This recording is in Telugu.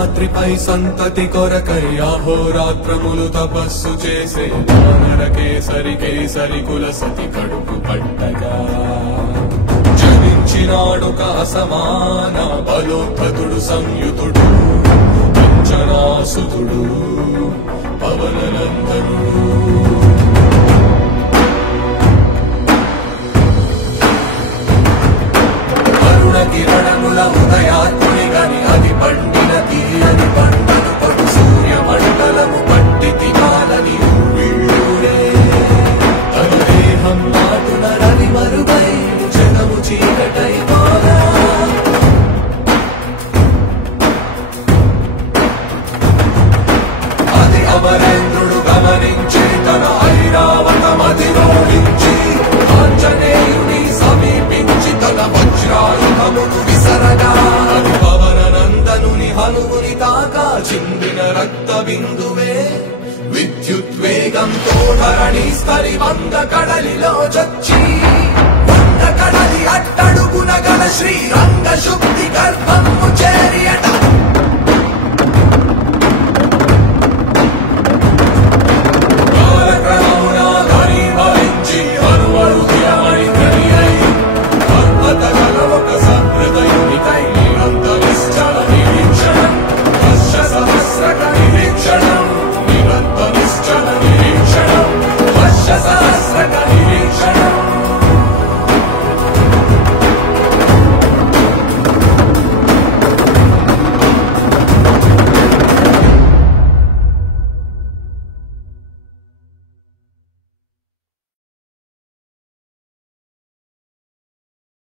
రాత్రిపై సంతతి కొరకై అహోరాత్రములు తపస్సు చేసే వానర కేసరి కేసరి కుల సతి కడుపు పట్టగా జనించినాడొక అసమాన బలోద్ధతుడు సంయుతుడు అంజనాసుతుడు పవననందనుడు కిరణముల ఉదయాత్ముని గని అది పండిన తీయని పంటను పడు సూర్య మండలము పట్టి తినాలని ఊళ్ళూరే తన దేహం నాటున రవి మరుగై జగము చీకటై పోగా అది అమరేంద్రుడు గమనించి తన ఐరావతమధిరోహించి ఆంజనేయుని సమీపించి తన వజ్రాయుధమును విసరగా అది పవననందనుని హనుముని తాకా చిందిన రక్త బిందువే విద్యుద్వేగంతో ధరణి స్థలి వంద కడలిలో చచ్చి వంద కడలి అట్టడుగున గల శ్రీరంగ శుద్ధి గర్భము చేరియట